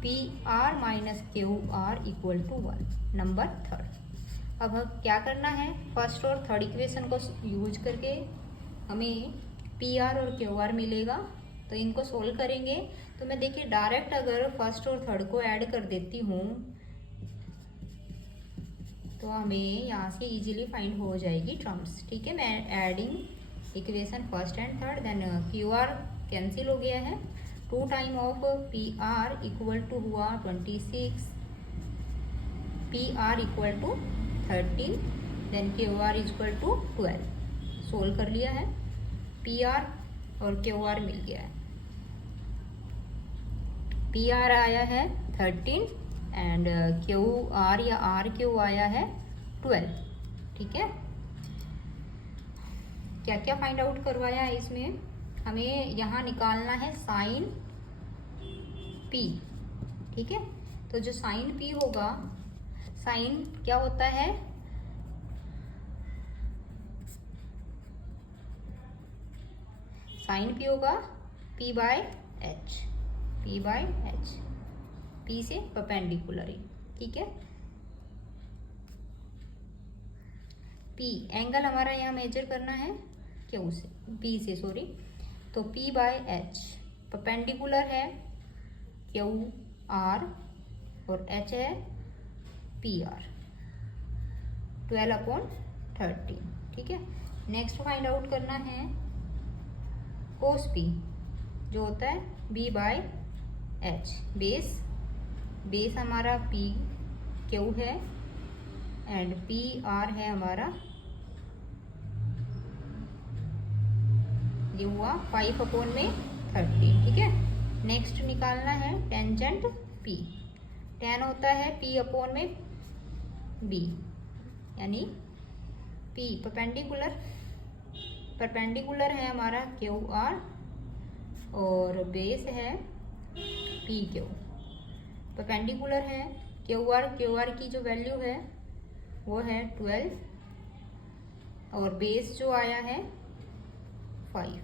PR minus QR equal to 1। Number third. अब क्या करना है, फर्स्ट और थर्ड इक्वेशन को यूज करके हमें PR और QR मिलेगा, तो इनको सोल्व करेंगे। तो मैं देखिए डायरेक्ट अगर फर्स्ट और थर्ड को ऐड कर देती हूँ तो हमें यहाँ से इजीली फाइंड हो जाएगी टर्म्स। ठीक है, मैं adding equation first and third, then Q R cancel हो गया है, 2 time of P R equal to हुआ 26, P R equal to 13, then Q R equal to 12। Solve कर लिया है, पी आर और क्यू आर मिल गया है। पी आर आया है 13 एंड क्यू आर या आर क्यू आया है 12। ठीक है, क्या क्या फाइंड आउट करवाया है इसमें, हमें यहाँ निकालना है साइन पी। ठीक है, तो जो साइन पी होगा, साइन क्या होता है, साइन पी होगा P by H, P by H, P से परपेंडिकुलर। ठीक है, पी एंगल हमारा यहाँ मेजर करना है क्यू से, पी से सॉरी, तो पी बाय एच परपेंडिकुलर है क्यू आर और एच है पी आर, 12/13। ठीक है, नेक्स्ट फाइंड आउट करना है कोस पी, जो होता है बी बाय एच, बेस हमारा पी क्यू है एंड पी आर है हमारा, ये हुआ 5/13। ठीक है, नेक्स्ट निकालना है टेंजेंट पी, टेन होता है पी अपॉन में बी, यानी पी परपेंडिकुलर है हमारा क्यू आर और बेस है पी क्यू, परपेंडिकुलर है क्यू आर की जो वैल्यू है वो है 12 और बेस जो आया है 5।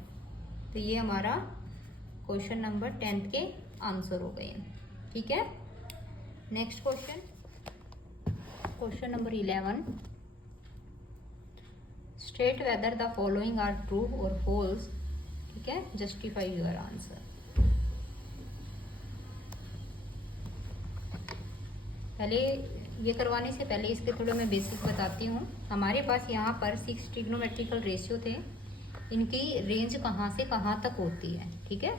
तो ये हमारा क्वेश्चन नंबर 10 के आंसर हो गए। ठीक है, next question number 11, state whether the following are true और फॉल्स। ठीक है, जस्टिफाई योर आंसर। पहले ये करवाने से पहले इसके थोड़ा मैं बेसिक बताती हूँ। हमारे पास यहाँ पर 6 ट्रिग्नोमेट्रिकल रेशियो थे, इनकी रेंज कहाँ से कहाँ तक होती है। ठीक है,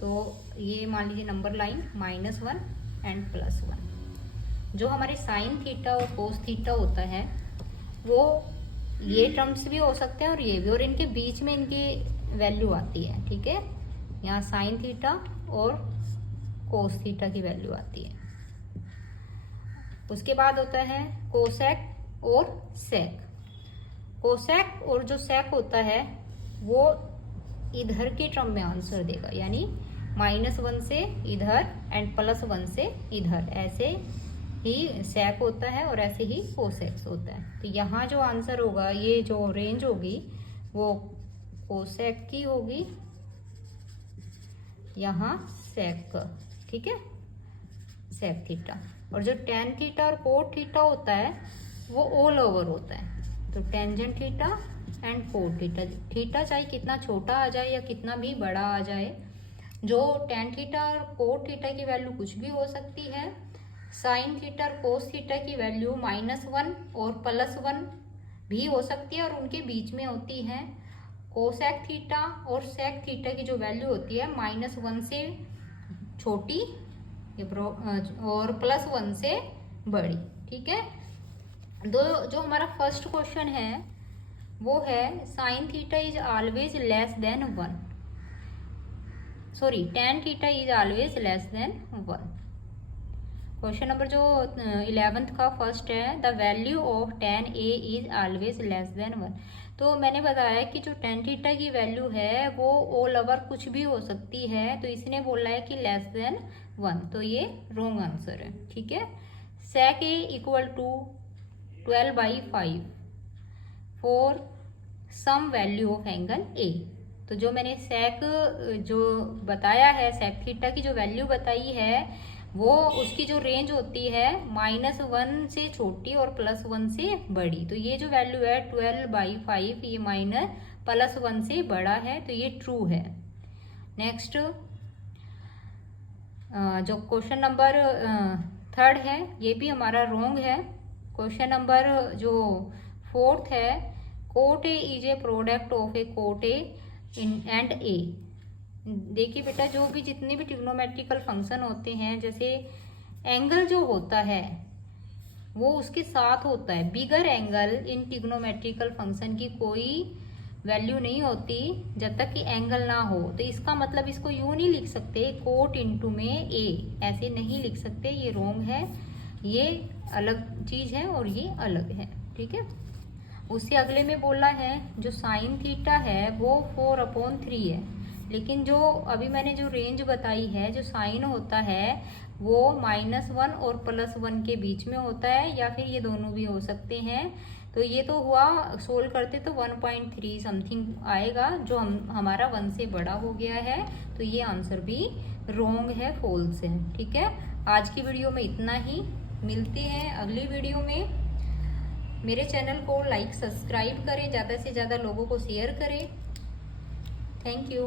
तो ये मान लीजिए नंबर लाइन -1 एंड +1। जो हमारे साइन थीटा और कोस थीटा होता है वो ये टर्म्स भी हो सकते हैं और ये भी, और इनके बीच में इनकी वैल्यू आती है। ठीक है, यहाँ साइन थीटा और कोस थीटा की वैल्यू आती है। उसके बाद होता है कोसेक और सेक। कोसेक और जो सेक होता है वो इधर के टर्म में आंसर देगा, यानी -1 से इधर एंड +1 से इधर, ऐसे ही सेक होता है और ऐसे ही कोसेक्स होता है। तो यहाँ जो आंसर होगा, ये जो रेंज होगी वो कोसेक की होगी, यहाँ सेक। ठीक है, सेक थीटा। और जो टेन थीटा और कोट थीटा होता है वो ऑल ओवर होता है। तो tangent theta and cot theta, theta चाहे कितना छोटा आ जाए या कितना भी बड़ा आ जाए, जो टेन थीटा और कोट थीटा की वैल्यू कुछ भी हो सकती है। साइन थीटा और कोस थीटा की वैल्यू -1 और +1 भी हो सकती है और उनके बीच में होती है। कोसेक थीटा और सेक थीटा की जो वैल्यू होती है -1 से छोटी और +1 से बड़ी। ठीक है, जो हमारा फर्स्ट क्वेश्चन है वो है sine theta is always less than 1, sorry tan theta is always less than 1। Question number जो 11th का फर्स्ट है, the value of tan a is always less than 1। तो मैंने बताया कि जो tan थीटा की वैल्यू है वो ऑल ओवर कुछ भी हो सकती है, तो इसने बोला है कि लेस देन 1, तो ये रॉन्ग आंसर है। ठीक है, sec a equal to 12/5 for some value of angle a। तो जो मैंने सेक जो बताया है, सेक थीटा की जो वैल्यू बताई है वो उसकी जो रेंज होती है -1 से छोटी और +1 से बड़ी। तो ये जो वैल्यू है 12/5, ये +1 से बड़ा है, तो ये ट्रू है। नेक्स्ट जो क्वेश्चन नंबर 3rd है, ये भी हमारा रॉन्ग है। क्वेश्चन नंबर जो 4th है, cot a is a product of a cot a and a. देखिए बेटा, जो भी जितने भी ट्रिग्नोमेट्रिकल फंक्शन होते हैं, जैसे एंगल जो होता है वो उसके साथ होता है। बिगर एंगल इन ट्रिग्नोमेट्रिकल फंक्शन की कोई वैल्यू नहीं होती जब तक कि एंगल ना हो। तो इसका मतलब इसको यूं नहीं लिख सकते कोट इनटू में ए, ऐसे नहीं लिख सकते, ये रॉन्ग है। ये अलग चीज है और ये अलग है, ठीक है। उससे अगले में बोला है जो साइन थीटा है वो 4/3 है, लेकिन जो अभी मैंने जो रेंज बताई है, जो साइन होता है वो -1 और +1 के बीच में होता है, या फिर ये दोनों भी हो सकते हैं। तो ये तो हुआ, सोल्व करते तो 1.3 समथिंग आएगा, जो हमारा 1 से बड़ा हो गया है। तो ये आंसर भी रॉन्ग है, फॉल्स है, ठीक है। आज की वीडियो में इतना ही, मिलते हैं अगली वीडियो में। मेरे चैनल को लाइक सब्सक्राइब करें, ज़्यादा से ज़्यादा लोगों को शेयर करें। Thank you.